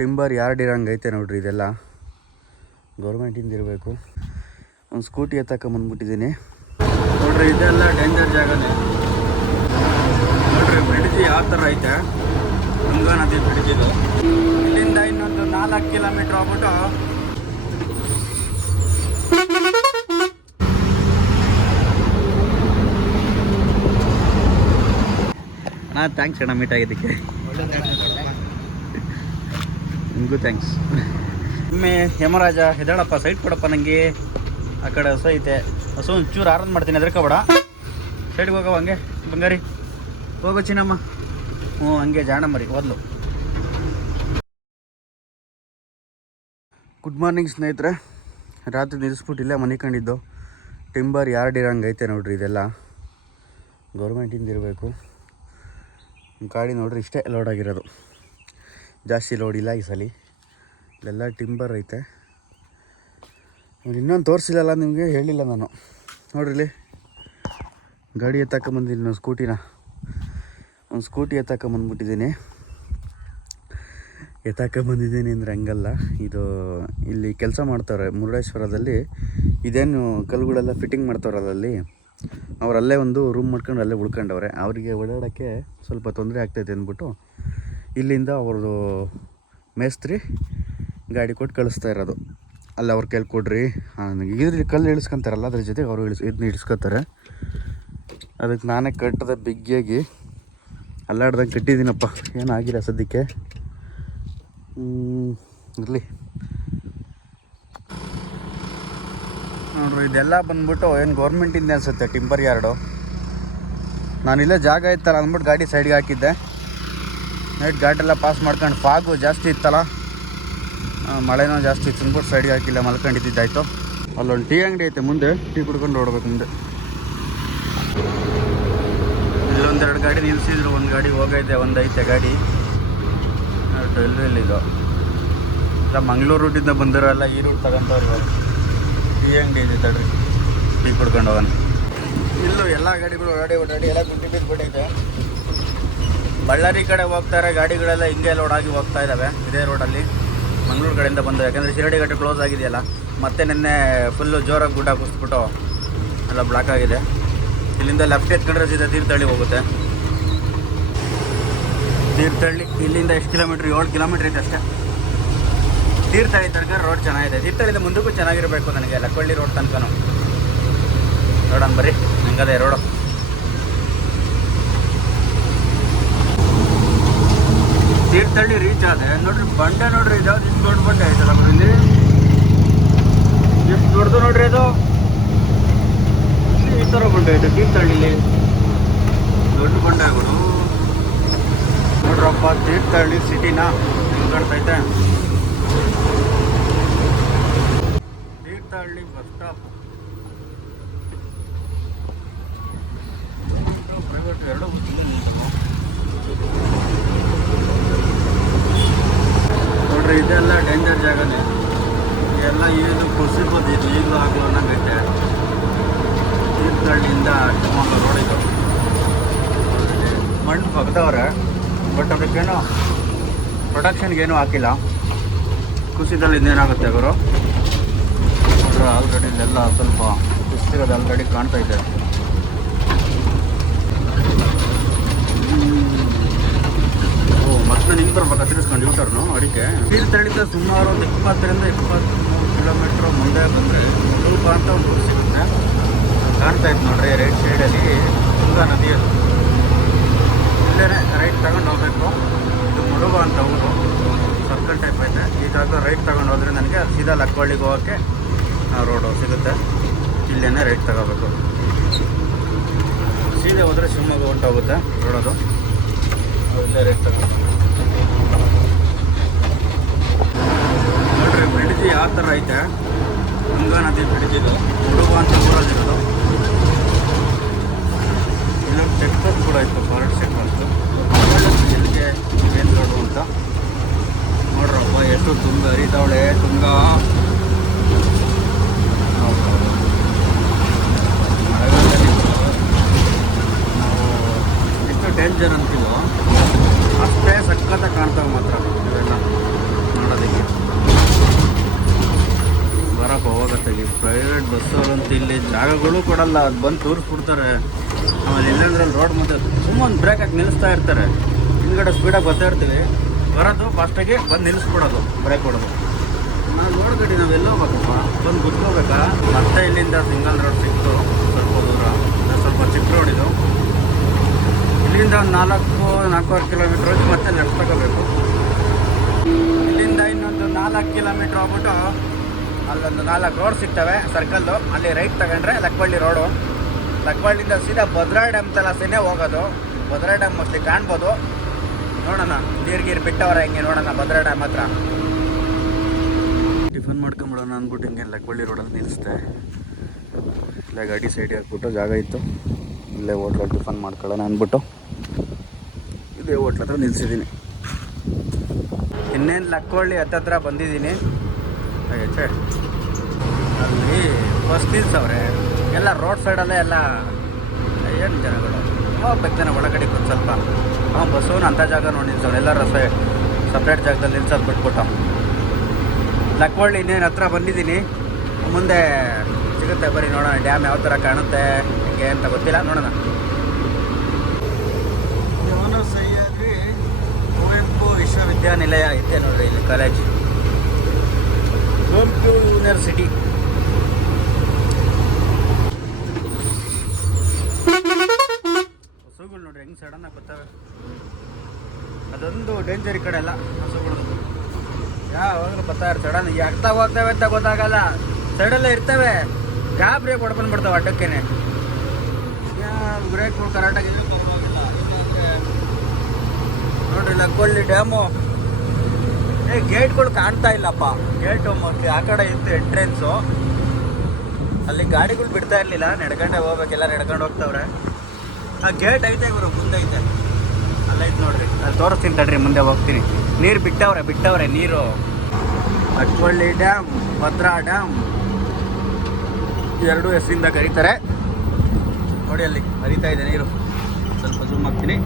Timber yard ಇರಂಗೆ ಐತೆ ನೋಡ್ರಿ ಇದೆಲ್ಲ. ಗೌರ್ಮೆಂಟಿಂದ ಇರಬೇಕು. ಒಂದು ಸ್ಕೂಟಿ ಎತ್ತಕೊಂಬಂದ್ಬಿಟ್ಟಿದ್ದೀನಿ ನೋಡ್ರಿ, ಇದೆಲ್ಲ ಡೇಂಜರ್ ಜಾಗನೇ. ನೋಡ್ರಿ ಬ್ರಿಡ್ಜ್ ಯಾವ ಥರ ಐತೆ? ಗಂಗಾ ನದಿ ಬ್ರಿಡ್ಜ್ ಇದು. ಇಲ್ಲಿಂದ ಇನ್ನೊಂದು ನಾಲ್ಕು ಕಿಲೋಮೀಟ್ರ್ ಹೋಗ್ಬಿಟ್ಟು ನಾ ಥ್ಯಾಂಕ್ಸ್ ಅಣ್ಣ ಮೀಟ್ ಆಗಿದ್ದಕ್ಕೆ. ನಿಮಗೂ ಥ್ಯಾಂಕ್ಸ್ ಒಮ್ಮೆ ಯಮರಾಜ ಹೆದಾಳಪ್ಪ ಸೈಟ್ ಕೊಡಪ್ಪ ನನಗೆ ಆ ಕಡೆ ಹಸು ಐತೆ. ಹಸು ಒಂಚೂರು ಆರನ್ ಮಾಡ್ತೀನಿ ಬಡ. ಸೈಡ್ಗೆ ಹೋಗವ ಹಂಗೆ, ಬಂಗಾರಿ. ಹೋಗೋ ಚಿನ್ನಮ್ಮ. ಹ್ಞೂ, ಹಂಗೆ ಜಾಣ ಮರಿ, ಓದ್ಲು. ಗುಡ್ ಮಾರ್ನಿಂಗ್ ಸ್ನೇಹಿತರೆ. ರಾತ್ರಿ ನಿಲ್ಲಿಸ್ಬಿಟ್ಟು ಇಲ್ಲೇ ಮನೆ ಕಂಡಿದ್ದು. ಟಿಂಬರ್ ಯಾರ್ಡ್ ಇರಂಗೆ ಐತೆ ನೋಡ್ರಿ ಇದೆಲ್ಲ. ಗೌರ್ಮೆಂಟಿಂದ ಇರಬೇಕು. ಗಾಡಿ ನೋಡ್ರಿ ಇಷ್ಟೇ ಲೋಡ್ ಆಗಿರೋದು. ಜಾಸ್ತಿ ಲೋಡಿಲ್ಲ ಈ ಸಲ. ಇಲ್ಲೆಲ್ಲ ಟಿಂಬರ್ ಐತೆ. ಇನ್ನೊಂದು ತೋರಿಸಿಲ್ಲಲ್ಲ ನಿಮಗೆ, ಹೇಳಿಲ್ಲ ನಾನು. ನೋಡ್ರಿ ಗಾಡಿ ಎತ್ತಾಕೊಂಬಂದಿದ್ದೀನಿ ನಾನು ಸ್ಕೂಟಿನ. ಒಂದು ಸ್ಕೂಟಿ ಎತ್ತಾಕೊಂಬಂದ್ಬಿಟ್ಟಿದ್ದೀನಿ ಎತ್ತಾಕೊಂಬಂದಿದ್ದೀನಿ ಅಂದರೆ ಹಂಗಲ್ಲ. ಇದು ಇಲ್ಲಿ ಕೆಲಸ ಮಾಡ್ತಾರೆ ಮುರುಡೇಶ್ವರದಲ್ಲಿ. ಇದೇನು ಕಲ್ಲುಗಳೆಲ್ಲ ಫಿಟ್ಟಿಂಗ್ ಮಾಡ್ತಾವ್ರಲ್ಲ ಅಲ್ಲಿ. ಅವ್ರು ಅಲ್ಲೇ ಒಂದು ರೂಮ್ ಮಾಡ್ಕೊಂಡು ಅಲ್ಲೇ ಉಳ್ಕೊಂಡವ್ರೆ. ಅವರಿಗೆ ಓಡಾಡೋಕ್ಕೆ ಸ್ವಲ್ಪ ತೊಂದರೆ ಆಗ್ತೈತೆ ಅಂದ್ಬಿಟ್ಟು ಇಲ್ಲಿಂದ ಅವ್ರದ್ದು ಮೇಸ್ತ್ರಿ ಗಾಡಿ ಕೊಟ್ಟು ಕಳಿಸ್ತಾ ಇರೋದು. ಅಲ್ಲಿ, ಅವ್ರು ಕೇಳ್ಕೊಡ್ರಿ ಕೊಡ್ರಿ. ಇದ್ರಲ್ಲಿ ಕಲ್ಲು ಇಳಿಸ್ಕೊಂತಾರಲ್ಲ, ಅದ್ರ ಜೊತೆಗೆ ಅವರು ಇಳಿಸ್, ಇದನ್ನ ಇಳಿಸ್ಕೊತಾರೆ. ಅದಕ್ಕೆ ನಾನೇ ಕಟ್ಟದ ಬಿಗ್ಗಿಯಾಗಿ ಅಲ್ಲಾಡ್ದಂಗೆ ಕಟ್ಟಿದ್ದೀನಪ್ಪ. ಏನಾಗಿಲ್ಲ ಸದ್ಯಕ್ಕೆ. ಇರಲಿ. ನೋಡ್ರಿ, ಇದೆಲ್ಲ ಬಂದ್ಬಿಟ್ಟು ಏನು ಗೌರ್ಮೆಂಟಿಂದ ಅನ್ಸುತ್ತೆ, ಟಿಂಬರ್ ಯಾರ್ಡು? ನಾನಿಲ್ಲೇ ಜಾಗ ಇತ್ತಲ್ಲ, ಅಂದ್ಬಿಟ್ಟು ಗಾಡಿ ಸೈಡ್ಗೆ ಹಾಕಿದ್ದೆ. ನೈಟ್ ಗಾಡೆಲ್ಲ ಪಾಸ್ ಮಾಡ್ಕೊಂಡು ಫಾಗು ಜಾಸ್ತಿ ಇತ್ತಲ್ಲ? ಮಳೆನೋ ಜಾಸ್ತಿ ಇತ್ತು. ಅಂದ್ಬಿಟ್ಟು ಸೈಡ್ಗೆ ಹಾಕಿಲ್ಲ ಮಲ್ಕೊಂಡಿದ್ದಾಯ್ತು ಅಲ್ಲೊಂದು ಟೀ ಅಂಗಡಿ ಐತೆ ಮುಂದೆ. ಟೀ ಕುಡ್ಕೊಂಡು ಹೋಗಬೇಕು ಮುಂದೆ. ಇಲ್ಲೊಂದೆರಡು ಗಾಡಿ ನಿಲ್ಸಿದ್ರು, ಒಂದು ಗಾಡಿ ಹೋಗೈತೆ, ಒಂದು ಐತೆ ಗಾಡಿ. ರೈಲ್ವೆ ಇದು. ಇಲ್ಲ ಮಂಗಳೂರು ರೂಟಿಂದ ಬಂದಿರೋ ಎಲ್ಲ ಈ ರೂಟ್ ತಗೊಂತವ್ರು ಟೀ ಅಂಗಡಿ ಇದೆ ತಡ್ರಿ. ಟೀ ಕುಡ್ಕೊಂಡು ಹೋಗೋಣ. ಇಲ್ಲೂ ಎಲ್ಲ ಗಾಡಿಗಳು ಓಡಾಡಿ ಓಡಾಡಿ ಎಲ್ಲ ಗುಂಡಿ ಬಿದ್ದುಬಿಟ್ಟೈತೆ ಬಳ್ಳಾರಿ ಕಡೆ ಹೋಗ್ತಾರೆ ಗಾಡಿಗಳೆಲ್ಲ ಹಿಂಗೆ ಲೋಡ್ ಆಗಿ ಹೋಗ್ತಾ ಇದ್ದಾವೆ ಇದೇ ರೋಡಲ್ಲಿ ಮಂಗಳೂರು ಕಡೆಯಿಂದ ಬಂದು, ಯಾಕಂದರೆ ಶಿರಡಿ ಘಾಟ್ ಕ್ಲೋಸ್ ಆಗಿದೆಯಲ್ಲ, ಮತ್ತೆ ನಿನ್ನೆ ಫುಲ್ಲು ಜೋರಾಗಿ ಗುಡ್ಡ ಕುಸ್ಬಿಟ್ಟು ಎಲ್ಲ ಬ್ಲಾಕ್ ಆಗಿದೆ. ಇಲ್ಲಿಂದ ಲೆಫ್ಟ್ ಎತ್ಕೊಂಡ್ರೆ ಸೀದಾ ತೀರ್ಥಹಳ್ಳಿ ಹೋಗುತ್ತೆ. ತೀರ್ಥಹಳ್ಳಿ, ಇಲ್ಲಿಂದ ಎಷ್ಟು ಕಿಲೋಮೀಟ್ರ್ ಏಳು ಕಿಲೋಮೀಟ್ರ್ ಇದೆ ಅಷ್ಟೇ. ತೀರ್ಥಹಳ್ಳಿ ತನಕ ರೋಡ್ ಚೆನ್ನಾಗಿದೆ. ತೀರ್ಥಹಳ್ಳಿಯಿಂದ ಮುಂದಕ್ಕೂ ಚೆನ್ನಾಗಿರಬೇಕು ನನಗೆ ಲಕ್ಕೊಳ್ಳಿ ರೋಡ್ ತನಕ ನೋಡೋಣ ಬರ್ರಿ ಹಂಗದೆ ರೋಡು ತೀರ್ಥಹಳ್ಳಿ ರೀಚ್ ಆದೆ. ನೋಡ್ರಿ, ಬಂಡೆ ನೋಡ್ರಿ ಇದು. ಇಷ್ಟು ದೊಡ್ಡ ಬಂಡೆ ಐತಲ್ಲ ಇಲ್ಲಿ? ಎಷ್ಟು ದೊಡ್ಡದು ನೋಡ್ರಿ ಇದು. ಈ ಥರ ಬಂಡೆ ಐತೆ ತೀರ್ಥಹಳ್ಳಿಲಿ ದೊಡ್ಡ ಬಂಡೆ ಆಗೋದು. ನೋಡ್ರಪ್ಪ ತೀರ್ಥಹಳ್ಳಿ ಸಿಟಿನ ಕಾಣ್ತೈತೆ ತೀರ್ಥಹಳ್ಳಿ ಬಸ್ ಸ್ಟಾಪ್ ಪ್ರೈವೇಟ್ ಎರಡು ನೋಡ್ರಿ ಇದೆಲ್ಲ ಎಲ್ಲ ಏನು ಕುಸಿಬೋದು ಇದು ಈಗಲೂ ಆಗಲು ಅನ್ನಂಗೈತೆ ತೀರ್ಥಹಳ್ಳಿಯಿಂದ ಶಿವಮೊಗ್ಗ ರೋಡ್ ಇದು ಮಣ್ಣು ಬಗ್ದವ್ರೆ ಬಟ್ ಅದಕ್ಕೇನು ಪ್ರೊಡಕ್ಷನ್ಗೇನು ಹಾಕಿಲ್ಲ. ಕುಸಿತಲ್ಲಿಂದ ಏನಾಗುತ್ತೆ ಅವರು ಆಲ್ರೆಡಿ ಇಲ್ಲೆಲ್ಲ ಸ್ವಲ್ಪ ಕುಸಿರೋದು ಆಲ್ರೆಡಿ ಕಾಣ್ತಾ ಇದೆ. ಬರ್ಬೇಕಾ ತಿರ್ಸ್ಕೊಂಡು ಇಲ್ಲಿ ಅಡಿಕೆ ತೀರ್ಥಹಳ್ಳಿಯಿಂದ ಸುಮಾರು ಒಂದು ಇಪ್ಪತ್ತರಿಂದ ಇಪ್ಪತ್ತ್ಮೂರು ಕಿಲೋಮೀಟ್ರ್ ಮುಂದೆ ಬಂದರೆ ಸ್ವಲ್ಪ ಅಂತ ಒಂದು ಸಿಗುತ್ತೆ. ಕಾಣ್ತಾ ಇತ್ತು ನೋಡ್ರಿ ರೈಟ್ ಸೈಡಲ್ಲಿ ತುಂಗಾ ನದಿ ಅದು. ಇಲ್ಲೇ ರೈಟ್ ತಗೊಂಡು ಹೋಗಬೇಕು. ಇದು ಮುಳುಗ ಅಂತ ಊರು. ಸರ್ಕಲ್ ಟೈಪ್ ಐತೆ. ಈ ಜಾಗ ರೈಟ್ ತಗೊಂಡು ಹೋದ್ರೆ ನನಗೆ ಸೀದಾ ಲಕ್ಕೊಳ್ಳಿಗೆ ಹೋಗೋಕ್ಕೆ ರೋಡು ಸಿಗುತ್ತೆ. ಇಲ್ಲೇ ರೈಟ್ ತಗೋಬೇಕು. ಸೀದೆ ಹೋದರೆ ಶಿವಮೊಗ್ಗ ಹೊಂಟೋಗುತ್ತೆ ರೋಡದು ಇಲ್ಲೇ ರೈಟ್ ಅಷ್ಟೇ ಸಕ್ಕತ್ತ ಕಾಣ್ತಾವೆ ಮಾತ್ರ ಇವೆಲ್ಲ ನೋಡೋದಕ್ಕೆ. ಬರಪ್ಪ ಹೋಗತ್ತೆ ಪ್ರೈವೇಟ್ ಇಲ್ಲಿ ಜಾಗಗಳು ಕೊಡಲ್ಲ, ಅದು ಬಂದು ತೋರಿಸ್ಬಿಡ್ತಾರೆ. ಆಮೇಲೆ ಇಲ್ಲಂದ್ರಲ್ಲಿ ರೋಡ್ ಮುಂದೆ ತುಂಬ ಒಂದು ಬ್ರೇಕ್ ಹಾಕಿ ನಿಲ್ಲಿಸ್ತಾ ಇರ್ತಾರೆ. ಹಿಂದ್ಗಡೆ ಸ್ಪೀಡಾಗಿ ಬರ್ತಾ ಇರ್ತೀವಿ. ಬರೋದು ಫಾಸ್ಟಾಗಿ ಬಂದು ನಿಲ್ಲಿಸ್ಬಿಡೋದು ಬ್ರೇಕ್ ಹೊಡೋದು ನಾವು ನೋಡ್ಗಡಿ ನಾವೆಲ್ಲೋ ಹೋಗ್ಬೇಕಪ್ಪ? ಬಂದು ಗುತ್ಕೋಬೇಕಾ ಮತ್ತೆ ಇಲ್ಲಿಂದ ಸಿಂಗಲ್ ರೋಡ್ ಸಿಕ್ತು, ಸ್ವಲ್ಪ ದೂರ. ಸ್ವಲ್ಪ ಚಿಕ್ಕ ರೋಡ್ ಇದು. ಇಲ್ಲಿಂದ ಒಂದು ನಾಲ್ಕು ನಾಲ್ಕೂವರೆ ಕಿಲೋಮೀಟ್ರ್ ಹೋಗಿ ಮತ್ತೆ ಲೆಫ್ಟ್ ತಗೋಬೇಕು. ಇಲ್ಲಿಂದ ಇನ್ನೊಂದು ನಾಲ್ಕು ಕಿಲೋಮೀಟ್ರ್ ಹೋಗ್ಬಿಟ್ಟು ಅಲ್ಲೊಂದು ನಾಲ್ಕು ರೋಡ್ ಸಿಗ್ತವೆ ಸರ್ಕಲ್ಲು ಅಲ್ಲಿ ರೈಟ್ ತಗೊಂಡ್ರೆ ಲಕ್ಕವಳ್ಳಿ ರೋಡು ಲಕ್ಕವಳ್ಳಿಯಿಂದ ಸೀದಾ ಭದ್ರಾ ಡ್ಯಾಮ್ ತಲಾಸೆನೇ ಹೋಗೋದು. ಭದ್ರಾ ಡ್ಯಾಮ್ ಮೋಸ್ಟ್ಲಿ ಕಾಣ್ಬೋದು. ನೋಡೋಣ, ನೀರು ಗೀರು ಬಿಟ್ಟವ್ರೆ ಹಿಂಗೆ ನೋಡೋಣ ಭದ್ರಾ ಡ್ಯಾಮ್ ಹತ್ರ. ಟಿಫನ್ ಮಾಡ್ಕೊಂಬಿಡೋಣ ಅಂದ್ಬಿಟ್ಟು ಹಿಂಗೆ ಲಕ್ಕವಳ್ಳಿ ರೋಡಲ್ಲಿ ನಿಲ್ಲಿಸ್ದೆ ಇಲ್ಲ, ಗಾಡಿ ಸೈಡ್ ಹಾಕ್ಬಿಟ್ಟು ಜಾಗ ಇತ್ತು. ಇಲ್ಲೇ ಹೋಟ್ಲಲ್ಲಿ ಟಿಫನ್ ಮಾಡ್ಕೊಳ್ಳೋಣ ಅಂದ್ಬಿಟ್ಟು ಇದೇ ಹೋಟ್ಲ ಹತ್ರ ನಿಲ್ಸಿದ್ದೀನಿ. ಇನ್ನೇನು ಲಕ್ಕೊಳ್ಳಿ ಹತ್ತತ್ರ ಬಂದಿದ್ದೀನಿ. ಛೇ. ಅಲ್ಲಿ ಬಸ್ ನಿಲ್ಸವ್ರೆ ಎಲ್ಲ ರೋಡ್ ಸೈಡಲ್ಲೇ ಎಲ್ಲ ಏನು ಜನಗಳು? ಹೋಗ್ಬೇಕು ಜನ ಒಳಗಡೆ ಒಂದು ಸ್ವಲ್ಪ. ಹಾಂ ಬಸ್ಸು ಅಂಥ ಜಾಗ ನೋಡಿ ನಿಲ್ಸವ್ರೆ. ಎಲ್ಲರೂ ಸಪ್ರೇಟ್ ಜಾಗದಲ್ಲಿ ನಿಲ್ಸೋದು ಬಿಟ್ಬಿಟ್ಟು. ಲಕ್ಕೊಳ್ಳಿ ಇನ್ನೇನು ಹತ್ರ ಬಂದಿದ್ದೀನಿ. ಮುಂದೆ ಸಿಗುತ್ತೆ, ಬರೀ ನೋಡೋಣ ಡ್ಯಾಮ್ ಯಾವ ಥರ ಕಾಣುತ್ತೆ. ಹೇಗೆ ಅಂತ ಗೊತ್ತಿಲ್ಲ, ನೋಡೋಣ. ಕುವೆಂಪು ವಿಶ್ವವಿದ್ಯಾನಿಲಯ ಐತೆ ನೋಡ್ರಿ ಇಲ್ಲಿ ಕಾಲೇಜ್ ಕುವೆಂಪು ಯೂನಿವರ್ಸಿಟಿ ಹಸುಗಳು ನೋಡ್ರಿ ಹೆಂಗ್ ಸಡನ್ ಬರ್ತವೆ. ಅದೊಂದು ಡೇಂಜರ್ ಈ ಕಡೆ ಎಲ್ಲ, ಹಸುಗಳು. ಯಾವಾಗಲೂ ಬರ್ತಾ ಇರ್ತಾವೆ ಸಡನ್ ಎಡ್ತಾ ಹೋಗ್ತವೆ ಅಂತ ಗೊತ್ತಾಗಲ್ಲ. ಸೈಡಲ್ಲೇ ಇರ್ತವೆ. ಗಾಬ್ರಿ ಹೊಡ್ಕೊಂಡ್ಬಿಡ್ತಾವೆ ಅಡ್ಡಕ್ಕೇನೆ. ಬ್ರೇಕ್ ಕರೆಕ್ಟಾಗಿ ಇದ್ರೆ ಪರವಾಗಿಲ್ಲ ಇಲ್ಲಾಂದ್ರೆ ನೋಡ್ರಿ ಲಕ್ಕೊಳ್ಳಿ ಡ್ಯಾಮು ಏ ಗೇಟ್ಗಳು ಕಾಣ್ತಾ ಇಲ್ಲಪ್ಪ. ಗೇಟು ಮತ್ತೆ ಆ ಕಡೆ ಇತ್ತು ಎಂಟ್ರೆನ್ಸು ಅಲ್ಲಿ ಗಾಡಿಗಳು ಬಿಡ್ತಾ ಇರಲಿಲ್ಲ ನಡ್ಕೊಂಡೆ ಹೋಗ್ಬೇಕೆಲ್ಲ ನಡ್ಕೊಂಡು ಹೋಗ್ತಾವ್ರೆ. ಆ ಗೇಟ್ ಐತೆ ಇವರು ಮುಂದೆ ಐತೆ. ಅಲ್ಲೈತೆ ನೋಡ್ರಿ. ಅಲ್ಲಿ ತೋರಿಸ್ತೀನಿ ತಡ್ರಿ ಮುಂದೆ ಹೋಗ್ತೀನಿ. ನೀರು ಬಿಟ್ಟವ್ರೆ ಬಿಟ್ಟವ್ರೆ ನೀರು. ಅಟ್ಕೊಳ್ಳಿ ಡ್ಯಾಮ್ ಭದ್ರಾ ಡ್ಯಾಮ್ ಎರಡು ಹೆಸರಿಂದ ಕರೀತಾರೆ. ನೋಡಿ ಅಲ್ಲಿ, ಹರಿತಾ ಇದೆ ನೀರು. ಸ್ವಲ್ಪ ಜೂಮ್ ಹಾಕ್ತೀನಿ.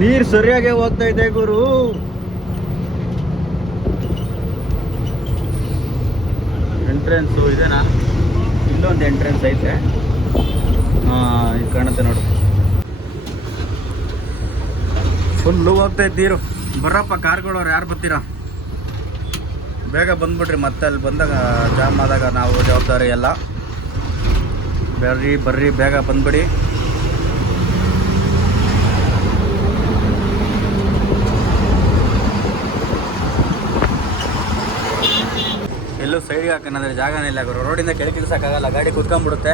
ನೀರು ಸರಿಯಾಗಿ ಹೋಗ್ತಾ ಇದೆ ಗುರು. ಎಂಟ್ರೆನ್ಸು ಇದೇನಾ? ಇಲ್ಲೊಂದು ಎಂಟ್ರೆನ್ಸ್ ಐತೆ. ಇದು ಕಾಣುತ್ತೆ ನೋಡಿ. ಫುಲ್ಲು ಹೋಗ್ತಾ ಇದ್ದೀರು ನೀರು. ಬರಪ್ಪ, ಕಾರ್ಗಳವ್ರು ಯಾರು ಬರ್ತೀರಾ? ಬೇಗ ಬಂದ್ಬಿಟ್ರಿ ಮತ್ತೆ ಅಲ್ಲಿ ಬಂದಾಗ ಜಾಮ್ ಆದಾಗ ನಾವು ಜವಾಬ್ದಾರಿ ಎಲ್ಲ. ಬರ್ರಿ ಬರ್ರಿ, ಬೇಗ ಬಂದ್ಬಿಡಿ. ಎಲ್ಲೂ ಸೈಡ್ಗೆ ಹಾಕೋಣಂದ್ರೆ ಜಾಗನೇ ಇಲ್ಲ ಗುರು. ರೋಡಿಂದ ಕೆಳಗೆ ಸಾಕಾಗಲ್ಲ ಗಾಡಿ ಕುತ್ಕೊಂಡ್ಬಿಡುತ್ತೆ.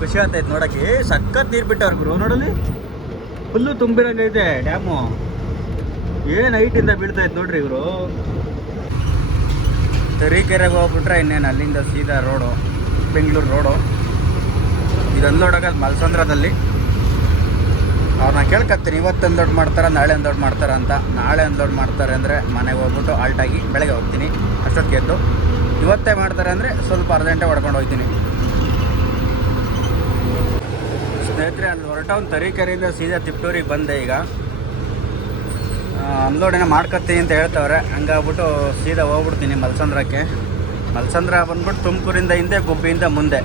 ಖುಷಿ ಆಗ್ತೈತೆ ನೋಡಕ್ಕೆ. ಸಖತ್ ನೀರು ಬಿಟ್ಟವ್ರ ಗುರು. ನೋಡಲಿ ಫುಲ್ಲು ತುಂಬಿರಂಗೈತೆ ಡ್ಯಾಮು. ಏನು ಹೈಟಿಂದ ಇತ್ತು ನೋಡ್ರಿ ಇವರು ತರೀಕೆರೆಗೆ ಹೋಗ್ಬಿಟ್ರೆ ಇನ್ನೇನು ಅಲ್ಲಿಂದ ಸೀದಾ ರೋಡು ಬೆಂಗಳೂರು ರೋಡು ಇದು ಅನ್ಲೋಡಾಗದು ಮಲ್ಸಂದ್ರದಲ್ಲಿ. ಅವ್ರನ್ನ ಕೇಳ್ಕತ್ತೀನಿ, ಇವತ್ತು ಅನ್ಲೋಡ್ ಮಾಡ್ತಾರೆ, ನಾಳೆ ಅನ್ಲೋಡ್ ಮಾಡ್ತಾರೆ ಅಂತ. ನಾಳೆ ಅನ್ಲೋಡ್ ಮಾಡ್ತಾರೆ ಅಂದರೆ ಮನೆಗೆ ಹೋಗ್ಬಿಟ್ಟು ಆಲ್ಟಾಗಿ ಬೆಳಗ್ಗೆ ಹೋಗ್ತೀನಿ. ಅಷ್ಟೊತ್ತಿಗೆ ಎದ್ದು. ಇವತ್ತೇ ಮಾಡ್ತಾರೆ ಅಂದರೆ ಸ್ವಲ್ಪ ಅರ್ಜೆಂಟೆ ಹೊಡ್ಕೊಂಡು ಹೋಗ್ತೀನಿ ಸ್ನೇಹಿತರೆ, ಅಲ್ಲಿ ಹೊರಟವ್ನ ತರೀಕೆರೆಯಿಂದ ಸೀದಾ ತಿಪ್ಪೂರಿಗೆ ಬಂದೆ ಈಗ. ಅನ್ಲೋಡ್ ಏನೋ ಮಾಡ್ಕೊತೀನಿ ಅಂತ ಹೇಳ್ತವ್ರೆ. ಹಂಗಾಗ್ಬಿಟ್ಟು ಸೀದಾ ಹೋಗ್ಬಿಡ್ತೀನಿ ಮಲ್ಸಂದ್ರಕ್ಕೆ. ಮಲ್ಸಂದ್ರ ಬಂದ್ಬಿಟ್ಟು ತುಮಕೂರಿಂದ ಹಿಂದೆ, ಗುಬ್ಬಿಯಿಂದ ಮುಂದೆ.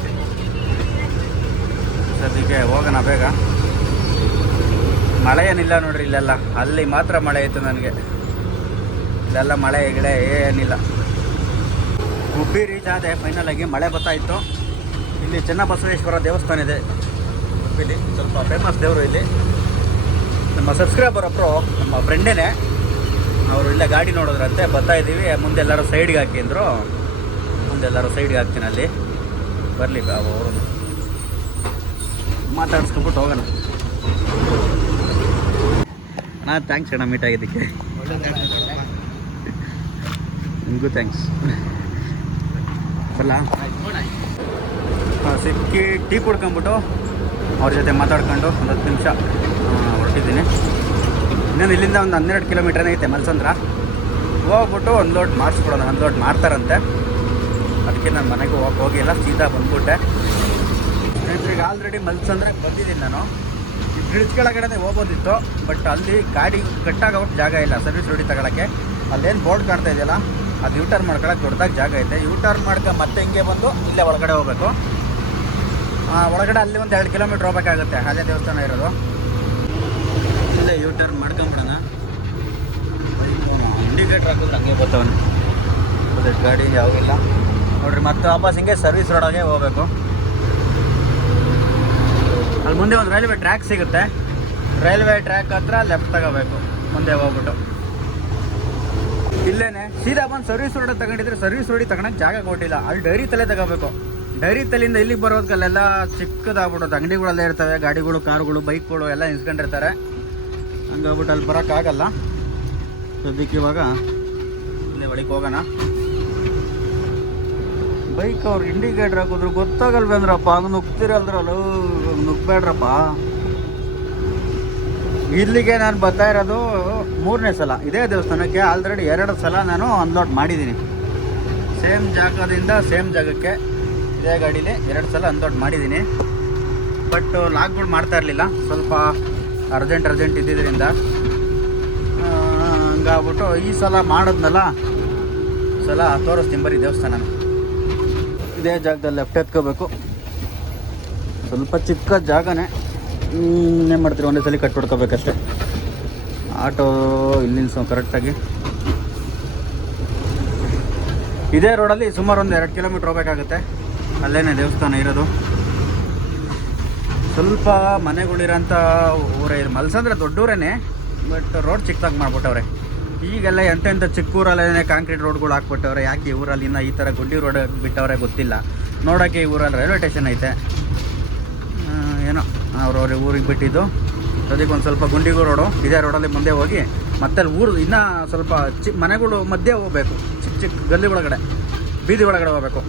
ಸದ್ಯಕ್ಕೆ ಹೋಗೋಣ ಬೇಗ. ಮಳೆ ಏನಿಲ್ಲ ನೋಡ್ರಿ ಇಲ್ಲೆಲ್ಲ. ಅಲ್ಲಿ ಮಾತ್ರ ಮಳೆ ಇತ್ತು ನನಗೆ. ಇಲ್ಲೆಲ್ಲ ಮಳೆ ಗಿಡ ಏನಿಲ್ಲ. ಗುಬ್ಬಿ ರೀಚ್ ಆದೆ ಫೈನಲ್ ಆಗಿ ಮಳೆ ಇತ್ತು. ಇಲ್ಲಿ ಚೆನ್ನಬಸವೇಶ್ವರ ದೇವಸ್ಥಾನ ಇದೆ. ಗುಬ್ಬಿಲಿ, ಸ್ವಲ್ಪ ಫೇಮಸ್ ದೇವರು ಇಲ್ಲಿ. ನಮ್ಮ ಸಬ್ಸ್ಕ್ರೈಬರ್ ಒಬ್ಬರು ನಮ್ಮ ಫ್ರೆಂಡೇನೆ ಅವರು ಇಲ್ಲೇ ಗಾಡಿ ನೋಡಿದ್ರಂತೆ, ಬರ್ತಾ ಇದ್ದೀವಿ. ಮುಂದೆ ಎಲ್ಲರೂ ಸೈಡ್ಗೆ ಹಾಕಿದ್ರು ಮುಂದೆ ಎಲ್ಲರೂ ಸೈಡ್ಗೆ ಹಾಕ್ತೀನಿ ಅಲ್ಲಿ. ಬರಲಿ ಅವರು. ಮಾತಾಡ್ಸ್ಕೊಂಬಿಟ್ಟು ಹೋಗೋಣ. ಅಣ್ಣ ಥ್ಯಾಂಕ್ಸ್ ಅಣ್ಣ ಮೀಟ್ ಆಗಿದ್ದಕ್ಕೆ. ನಿಮಗೂ ಥ್ಯಾಂಕ್ಸ್ ಬಲ್ಲ ಸಿಕ್ಕಿ ಟೀ ಕುಡ್ಕೊಂಬಿಟ್ಟು ಅವ್ರ ಜೊತೆ ಮಾತಾಡ್ಕೊಂಡು ಒಂದು ಹತ್ತು ನಿಮಿಷ ಹೊರಟಿದ್ದೀನಿ. ಇನ್ನೊಂದು ಇಲ್ಲಿಂದ ಒಂದು ಹನ್ನೆರಡು ಕಿಲೋಮೀಟ್ರೇ ಐತೆ ಮಲ್ಸಂದ್ರ. ಹೋಗ್ಬಿಟ್ಟು ಒಂದು ಲೋಡ್ ಮಾಡಿಸ್ಬಿಡೋಣ, ಒಂದು ಲೋಟ್ ಮಾಡ್ತಾರಂತೆ. ಅದಕ್ಕೆ ನಾನು ಮನೆಗೆ ಹೋಗಿ ಹೋಗಿಲ್ಲ, ಸೀದಾ ಬಂದ್ಬಿಟ್ಟೆ. ಸ್ನೇಹಿತರಿಗೆ ಆಲ್ರೆಡಿ ಮಲ್ಸಂದ್ರೆ ಬಂದಿದ್ದೀನಿ ನಾನು. ಈ ಬ್ರಿಡ್ಜ್ ಕೆಳಗಡೆ ಹೋಗ್ಬೋದಿತ್ತು ಬಟ್ ಅಲ್ಲಿ ಗಾಡಿ ಕಟ್ಟಾಗೋಕ್ಕೆ ಜಾಗ ಇಲ್ಲ ಸರ್ವಿಸ್ ರೋಡಿ ತಗೊಳಕ್ಕೆ. ಅಲ್ಲೇನು ಬೋರ್ಡ್ ಕಾಣ್ತಾ ಇದೆಯಲ್ಲ, ಅದು ಯೂ ಟರ್ನ್ ಮಾಡ್ಕೊಳಕ್ಕೆ ದೊಡ್ಡದಾಗಿ ಜಾಗ ಇದೆ ಯೂ ಟರ್ನ್ ಮಾಡ್ಕೊಂಡು ಮತ್ತೆ ಹಿಂಗೆ ಬಂದು ಇಲ್ಲೇ ಒಳಗಡೆ ಹೋಗ್ಬೇಕು. ಒಳಗಡೆ ಅಲ್ಲಿ ಒಂದು ಎರಡು ಕಿಲೋಮೀಟ್ರ್ ಹೋಗ್ಬೇಕಾಗುತ್ತೆ, ಅದೇ ದೇವಸ್ಥಾನ ಇರೋದು. ಇಲ್ಲೇ ಯೂ ಟರ್ನ್ ಮಾಡ್ಕೊಂಬಿಡೋಣ ಇಂಡಿಕೇಟ್ರ್ ಹಾಕೋದು ಹಂಗೆ ಬರ್ತಾವನೆ. ಗಾಡಿ ಯಾವಿಲ್ಲ ನೋಡ್ರಿ, ಮತ್ತೆ ವಾಪಸ್ ಹಿಂಗೆ ಸರ್ವಿಸ್ ರೋಡಾಗೆ ಹೋಗ್ಬೇಕು. ಅಲ್ಲಿ ಮುಂದೆ ಒಂದು ರೈಲ್ವೆ ಟ್ರ್ಯಾಕ್ ಸಿಗುತ್ತೆ. ರೈಲ್ವೆ ಟ್ರ್ಯಾಕ್ ಹತ್ರ ಲೆಫ್ಟ್ ತಗೋಬೇಕು. ಮುಂದೆ ಹೋಗ್ಬಿಟ್ಟು. ಇಲ್ಲೇನೆ, ಸೀದಾ ಬಂದು ಸರ್ವಿಸ್ ರೋಡ್ ತಗೊಂಡಿದ್ರೆ ಸರ್ವಿಸ್ ರೋಡಿಗೆ ತಗೊಳಕ್ ಜಾಗ ಕೊಟ್ಟಿಲ್ಲ. ಅಲ್ಲಿ ಡೈರಿ ತಲೆ ತಗೋಬೇಕು. ಡೈರಿ ತಲೆಯಿಂದ ಇಲ್ಲಿಗೆ ಬರೋದಕ್ಕೆಲ್ಲ ಚಿಕ್ಕದಾಗ್ಬಿಡೋದು. ಅಂಗಡಿಗಳೆಲ್ಲ ಇರ್ತವೆ, ಗಾಡಿಗಳು, ಕಾರುಗಳು, ಬೈಕ್ಗಳು ಎಲ್ಲ ನಿಂತ್ಕೊಂಡಿರ್ತಾರೆ ಹಂಗಾಗ್ಬಿಟ್ಟು ಅಲ್ಲಿ ಬರೋಕ್ಕಾಗಲ್ಲ. ಸದ್ಯಕ್ಕೆ ಇವಾಗ ಇಲ್ಲೇ ಒಳಗೆ ಹೋಗೋಣ. ಬೈಕ್ ಅವ್ರು ಇಂಡಿಕೇಟ್ರ್ ಹಾಕಿದ್ರು ಗೊತ್ತಾಗಲ್ವೇಂದ್ರಪ್ಪ? ಹಂಗೆ ನುಗ್ತಿರಲ್ದ್ರಲ್ಲ ನುಗ್ಬೇಡ್ರಪ್ಪ. ಇಲ್ಲಿಗೆ ನಾನು ಬರ್ತಾ ಇರೋದು ಮೂರನೇ ಸಲ. ಇದೇ ದೇವಸ್ಥಾನಕ್ಕೆ ಆಲ್ರೆಡಿ ಎರಡು ಸಲ ನಾನು ಅನ್ಲೋಡ್ ಮಾಡಿದ್ದೀನಿ. ಸೇಮ್ ಜಾಗದಿಂದ ಸೇಮ್ ಜಾಗಕ್ಕೆ ಇದೇ ಗಾಡೀಲಿ ಎರಡು ಸಲ ಅನ್ಲೋಡ್ ಮಾಡಿದ್ದೀನಿ. ಬಟ್ ಲಾಕ್ಗಳು ಮಾಡ್ತಾ ಇರಲಿಲ್ಲ. ಸ್ವಲ್ಪ ಅರ್ಜೆಂಟ್ ಅರ್ಜೆಂಟ್ ಇದ್ದಿದ್ದರಿಂದ ಹಂಗಾಗ್ಬಿಟ್ಟು ಈ ಸಲ ಮಾಡಿದ್ನಲ್ಲ ಸಲ ತೋರಿಸ್ತೀನಿ ಬರೀ ದೇವಸ್ಥಾನ ಇದೇ ಜಾಗದಲ್ಲಿ ಲೆಫ್ಟ್ ಎತ್ಕೋಬೇಕು. ಸ್ವಲ್ಪ ಚಿಕ್ಕ ಜಾಗನೇ ಏನು ಮಾಡ್ತೀರಿ? ಒಂದೇ ಸಲ ಕಟ್ಬಿಡ್ಕೋಬೇಕಷ್ಟೆ ಆಟೋ ಇಲ್ಲಿ ನಿಲ್ಸೋ ಕರೆಕ್ಟಾಗಿ ಇದೇ ರೋಡಲ್ಲಿ ಸುಮಾರು ಒಂದು ಎರಡು ಕಿಲೋಮೀಟ್ರ್ ಹೋಗ್ಬೇಕಾಗುತ್ತೆ. ಅಲ್ಲೇನೆ ದೇವಸ್ಥಾನ ಇರೋದು. ಸ್ವಲ್ಪ ಮನೆಗಳಿರೋಂಥ ಊರೇ ಇದು. ಮಲ್ಸಂದ್ರೆ ದೊಡ್ಡೂರೇನೆ ಬಟ್ ರೋಡ್ ಚಿಕ್ಕದಾಗಿ ಮಾಡ್ಬಿಟ್ಟವ್ರೆ. ಈಗೆಲ್ಲ ಎಂತೆಂಥ ಚಿಕ್ಕ ಊರಲ್ಲೇ ಕಾಂಕ್ರೀಟ್ ರೋಡ್ಗಳು ಹಾಕ್ಬಿಟ್ಟವ್ರೆ. ಯಾಕೆ ಈ ಊರಲ್ಲಿ ಇನ್ನು ಈ ಥರ ಗುಂಡಿ ರೋಡ್ ಬಿಟ್ಟವ್ರೆ ಗೊತ್ತಿಲ್ಲ. ನೋಡೋಕ್ಕೆ ಈ ಊರಲ್ಲಿ ರೈಲ್ವೆ ಸ್ಟೇಷನ್ ಐತೆ. ಏನೋ ಅವ್ರವ್ರ ಊರಿಗೆ ಬಿಟ್ಟಿದ್ದು. ಅದಕ್ಕೆ ಒಂದು ಸ್ವಲ್ಪ ಗುಂಡಿಗೂ ರೋಡು, ಇದೇ ರೋಡಲ್ಲಿ ಮುಂದೆ ಹೋಗಿ, ಮತ್ತೆ ಅಲ್ಲಿ ಊರು ಇನ್ನೂ ಸ್ವಲ್ಪ ಚಿ, ಮನೆಗಳು ಮಧ್ಯೆ ಹೋಗಬೇಕು. ಚಿಕ್ಕ ಚಿಕ್ಕ ಗಲ್ಲಿ ಒಳಗಡೆ, ಬೀದಿ ಒಳಗಡೆ ಹೋಗಬೇಕು.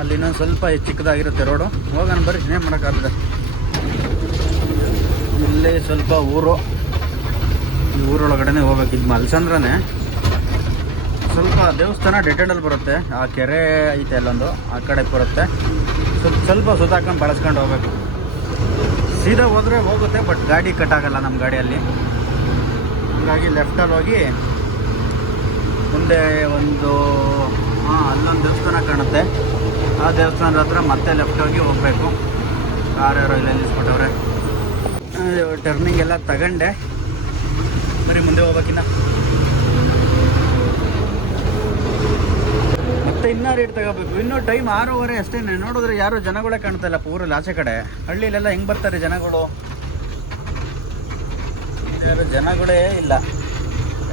ಅಲ್ಲಿ ಇನ್ನೊಂದು ಸ್ವಲ್ಪ ಚಿಕ್ಕದಾಗಿರುತ್ತೆ ರೋಡು. ಹೋಗೋಣ ಬರ್ರಿ, ಇನ್ನೇನು ಮಾಡೋಕ್ಕಾಗುತ್ತೆ ಇಲ್ಲಿ ಸ್ವಲ್ಪ ಊರು. ಈ ಊರೊಳಗಡೆ ಹೋಗ್ಬೇಕು. ಇದು ಮಲ್ಸಂದ್ರನೇ. ಸ್ವಲ್ಪ ದೇವಸ್ಥಾನ ಡೆಟೆಡಲ್ಲಿ ಬರುತ್ತೆ. ಆ ಕೆರೆ ಐತೆ ಅಲ್ಲೊಂದು, ಆ ಕಡೆ ಬರುತ್ತೆ. ಸ್ವಲ್ಪ ಸ್ವಲ್ಪ ಸುತ್ತಾಕೊಂಡು ಬಳಸ್ಕೊಂಡು ಹೋಗ್ಬೇಕು. ಸೀದಾ ಹೋದ್ರೆ ಹೋಗುತ್ತೆ ಬಟ್ ಗಾಡಿ ಕಟ್ಟಾಗಲ್ಲ ನಮ್ಮ ಗಾಡಿಯಲ್ಲಿ. ಹಂಗಾಗಿ ಲೆಫ್ಟಲ್ಲಿ ಹೋಗಿ ಮುಂದೆ ಒಂದು, ಹಾಂ, ಅಲ್ಲೊಂದು ದೇವಸ್ಥಾನ ಕಾಣುತ್ತೆ. ಆ ದೇವಸ್ಥಾನದ ಹತ್ರ ಮತ್ತೆ ಲೆಫ್ಟ್ ಹೋಗಿ ಹೋಗಬೇಕು. ಕಾರ್ ಯಾರೋ ಇಲ್ಲ ನಿಲ್ಲಿಸ್ಬಿಟ್ಟವ್ರೆ. ಟರ್ನಿಂಗ್ ಎಲ್ಲ ತಗೊಂಡೆ. ಬರೀ ಮುಂದೆ ಹೋಗ್ಬೇಕಿನ್ನ. ಮತ್ತೆ ಇನ್ನೂ ರೇಟ್ ತಗೋಬೇಕು. ಇನ್ನೂ ಟೈಮ್ ಆರೂವರೆ ಅಷ್ಟೇ ನೋಡಿದ್ರೆ ಯಾರು ಜನಗಳೇ ಕಾಣ್ತಾ ಇಲ್ಲ ಊರಲ್ಲಿ ಆಚೆ ಕಡೆ. ಹಳ್ಳಿಲೆಲ್ಲ ಹೆಂಗೆ ಬರ್ತಾರೆ ಜನಗಳು? ಯಾರು ಜನಗಳೇ ಇಲ್ಲ.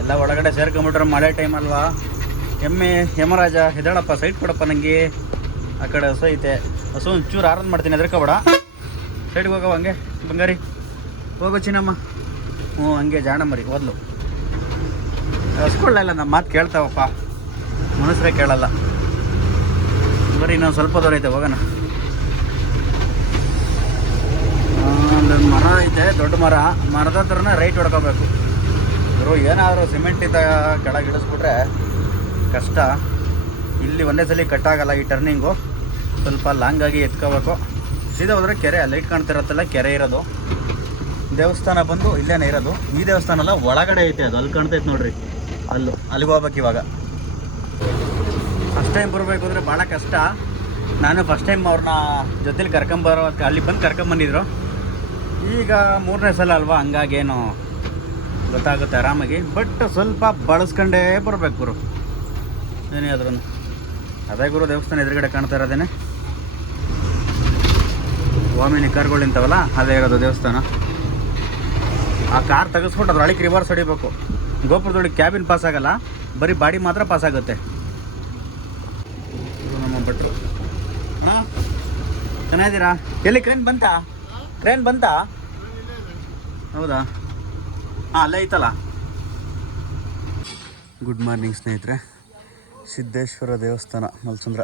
ಎಲ್ಲ ಒಳಗಡೆ ಸೇರ್ಕೊಂಬಿಟ್ರೆ ಮಳೆ ಟೈಮ್ ಅಲ್ವಾ? ಎಮ್ಮೆ ಯಮರಾಜ ಹೆದಳಪ್ಪ ಸೈಟ್ ಕೊಡಪ್ಪ ನನಗೆ ಆ ಕಡೆ ಹಸು ಐತೆ. ಹಸು ಒಂಚೂರು ಆರಾಮ್ ಮಾಡ್ತೀನಿ ಹೆದರ್ಕೋಬೇಡ ಸೈಡ್ಗೆ ಹೋಗವ ಹಂಗೆ, ಬಂಗಾರಿ. ಹೋಗೋ ಚಿನ್ನಮ್ಮ. ಹ್ಞೂ, ಹಂಗೆ ಜಾಣ ಮರಿ ಓದ್ಲು ಹಸ್ಕೊಳ್ಳಲ್ಲ ನಮ್ಮ ಮಾತು ಕೇಳ್ತಾವಪ್ಪ. ಮನಸ್ಸರೇ ಕೇಳಲ್ಲ. ಬರೀ ಇನ್ನೊಂದು ಸ್ವಲ್ಪ ದೂರ ಐತೆ, ಹೋಗೋಣ. ಅಲ್ಲೊಂದು ಮರ ಐತೆ, ದೊಡ್ಡ ಮರ. ಮರದ ಹತ್ರನೇ ರೈಟ್ ಹೊಡ್ಕೋಬೇಕು. ಇವರು ಏನಾದರೂ ಸಿಮೆಂಟ್ ಇದ್ದ ಕೆಳಗೆ ಇಳಿಸ್ಬಿಟ್ರೆ ಕಷ್ಟ. ಇಲ್ಲಿ ಒಂದೇ ಸಲ ಕಟ್ಟಾಗಲ್ಲ ಈ ಟರ್ನಿಂಗು ಸ್ವಲ್ಪ ಲಾಂಗಾಗಿ ಎತ್ಕೋಬೇಕು. ಸೀದಾ ಹೋದ್ರೆ ಕೆರೆ ಲೈಟ್ ಕಾಣ್ತಿರತ್ತಲ್ಲ, ಕೆರೆ ಇರೋದು. ದೇವಸ್ಥಾನ ಬಂದು ಇಲ್ಲೇನೇ ಇರೋದು. ಈ ದೇವಸ್ಥಾನ ಅಲ್ಲ ಒಳಗಡೆ ಐತೆ, ಅದು ಅಲ್ಲಿ ಕಾಣ್ತೈತೆ ನೋಡ್ರಿ. ಅಲ್ಲೂ, ಅಲ್ಲಿಗೆ ಹೋಗ್ಬೇಕು ಇವಾಗ. ಫಸ್ಟ್ ಟೈಮ್ ಬರಬೇಕು ಅಂದರೆ ಭಾಳ ಕಷ್ಟ. ನಾನು ಫಸ್ಟ್ ಟೈಮ್ ಅವ್ರನ್ನ ಜೊತೆಲಿ ಕರ್ಕೊಂಬರೋ ಅಲ್ಲಿ ಬಂದು ಕರ್ಕೊಂಬಂದಿದ್ರು ಈಗ ಮೂರನೇ ಸಲ ಅಲ್ವಾ, ಹಂಗಾಗೇನು ಗೊತ್ತಾಗುತ್ತೆ ಆರಾಮಾಗಿ. ಬಟ್ ಸ್ವಲ್ಪ ಬಳಸ್ಕೊಂಡೇ ಬರಬೇಕು ಗುರು. ಏನೇ ಅದ್ರನ್ನು ಅದೇ ಗುರು ದೇವಸ್ಥಾನ ಎದುರುಗಡೆ ಕಾಣ್ತಾ ಇರೋದೇನೆ. ಓಮಿನಿ ಕಾರ್ಗಳು ನಿಂತವಲ್ಲ, ಅದೇ ಇರೋದು ದೇವಸ್ಥಾನ. ಆ ಕಾರ್ ತೆಗೆಸ್ಬಿಟ್ಟು ಅದ್ರ ಅಳಿಕೆ ರಿವರ್ಸ್ ಹೊಡಿಬೇಕು. ಗೋಪುರದೊಳಗೆ ಕ್ಯಾಬಿನ್ ಪಾಸ್ ಆಗಲ್ಲ, ಬರೀ ಬಾಡಿ ಮಾತ್ರ ಪಾಸ್ ಆಗುತ್ತೆ. ಭಟ್ರು. ಅಣ್ಣ ಚೆನ್ನಾಗಿದ್ದೀರಾ? ಎಲ್ಲಿ ಕ್ರೇನ್ ಬಂತಾ? ಕ್ರೇನ್ ಬಂತಾ? ಹೌದಾ? ಹಾಂ, ಅಲ್ಲೇ ಐತಲ್ಲ. ಗುಡ್ ಮಾರ್ನಿಂಗ್ ಸ್ನೇಹಿತರೆ. ಸಿದ್ದೇಶ್ವರ ದೇವಸ್ಥಾನ, ಮಲ್ಸಂದ್ರ.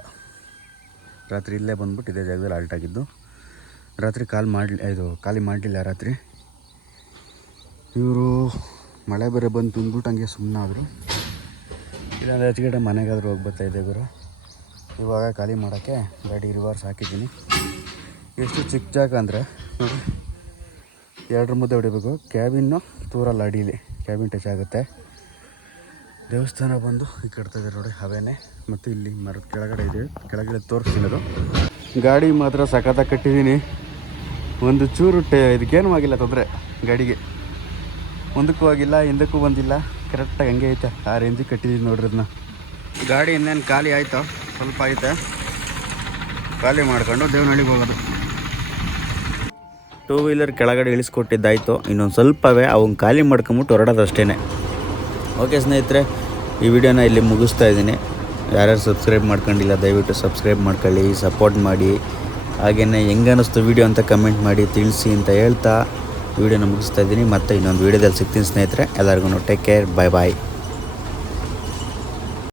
ರಾತ್ರಿ ಇಲ್ಲೇ ಬಂದ್ಬಿಟ್ಟು ಇದೇ ಜಾಗದಲ್ಲಿ ಆಲ್ಟ್ ಆಗಿದ್ದು. ರಾತ್ರಿ ಕಾಲ್ ಮಾಡಲಿ, ಇದು, ಖಾಲಿ ಮಾಡಲಿಲ್ಲ ರಾತ್ರಿ. ಇವರು ಮಳೆ ಬೇರೆ ಬಂದು ತಿಂದ್ಬಿಟ್ಟು ಹಂಗೆ ಸುಮ್ಮನಾದರು ಇಲ್ಲಾಂದ್ರೆ ಹೆಚ್ಚುಗಡೆ ಮನೆಗಾದರೂ ಹೋಗಿ ಬರ್ತಾಯಿದ್ದೆ ಗುರು. ಇವಾಗ ಖಾಲಿ ಮಾಡೋಕ್ಕೆ ಗಾಡಿ ರಿವರ್ಸ್ ಹಾಕಿದ್ದೀನಿ. ಎಷ್ಟು ಚಿಕ್ಕ ಜಾಗ ಅಂದರೆ ಎರಡರ ಮುದ್ದೆ ಹೊಡಿಬೇಕು. ಕ್ಯಾಬಿನ್ನು ತೂರಲ್ಲ ಅಡೀಲಿ. ಕ್ಯಾಬಿನ್ ಟಚ್ ಆಗುತ್ತೆ. ದೇವಸ್ಥಾನ ಬಂದು ಈ ಕಟ್ತಾ ಇದ್ದಾರೆ ನೋಡಿ, ಹವೇನೆ ಮತ್ತು ಇಲ್ಲಿ ಮರದ ಕೆಳಗಡೆ ಇದೆ. ಕೆಳಗಡೆ ತೋರಿಸ್ತೀನಿ ಅದು. ಗಾಡಿ ಮಾತ್ರ ಸಖತ್ತಾಗಿ ಕಟ್ಟಿದ್ದೀನಿ. ಒಂದು ಚೂರು ಟೆ ಇದಕ್ಕೇನು ಆಗಿಲ್ಲ ತೊಂದರೆ ಗಾಡಿಗೆ. ಮುಂದಕ್ಕೂ ಆಗಿಲ್ಲ, ಹಿಂದಕ್ಕೂ ಬಂದಿಲ್ಲ. ಕರೆಕ್ಟಾಗಿ ಹಂಗೆ ಐತೆ. ಆ ರೇಂಜಿಗೆ ಕಟ್ಟಿದ್ದೀನಿ ನೋಡಿರಿ ಅದನ್ನ. ಗಾಡಿ ಇನ್ನೇನು ಖಾಲಿ ಆಯಿತು? ಸ್ವಲ್ಪ ಐತೆ. ಖಾಲಿ ಮಾಡ್ಕೊಂಡು ದೇವನಹಳ್ಳಿಗೆ ಹೋಗೋದು. ಟೂ ವೀಲರ್ ಕೆಳಗಡೆ ಇಳಿಸ್ಕೊಟ್ಟಿದ್ದಾಯಿತು. ಇನ್ನೊಂದು ಸ್ವಲ್ಪವೇ ಅವನ್ನ ಖಾಲಿ ಮಾಡ್ಕೊಂಬಿಟ್ಟು ಹೊರಡೋದಷ್ಟೇ ಓಕೆ ಸ್ನೇಹಿತರೆ, ಈ ವಿಡಿಯೋನ ಇಲ್ಲಿ ಮುಗಿಸ್ತಾ ಇದ್ದೀನಿ. ಯಾರ್ಯಾರು ಸಬ್ಸ್ಕ್ರೈಬ್ ಮಾಡ್ಕೊಂಡಿಲ್ಲ, ದಯವಿಟ್ಟು ಸಬ್ಸ್ಕ್ರೈಬ್ ಮಾಡ್ಕೊಳ್ಳಿ ಸಪೋರ್ಟ್ ಮಾಡಿ. ಹಾಗೆಯೇ ಹೆಂಗೆ ಅನ್ನಿಸ್ತು ವಿಡಿಯೋ ಅಂತ ಕಮೆಂಟ್ ಮಾಡಿ, ತಿಳಿಸಿ ಅಂತ ಹೇಳ್ತಾ ವಿಡಿಯೋನ ಮುಗಿಸ್ತಾ ಇದ್ದೀನಿ. ಮತ್ತೆ ಇನ್ನೊಂದು ವೀಡಿಯೋದಲ್ಲಿ ಸಿಗ್ತೀನಿ ಸ್ನೇಹಿತರೆ. ಎಲ್ಲರಿಗೂ ಟೇಕ್ ಕೇರ್ ಬಾಯ್ ಬಾಯ್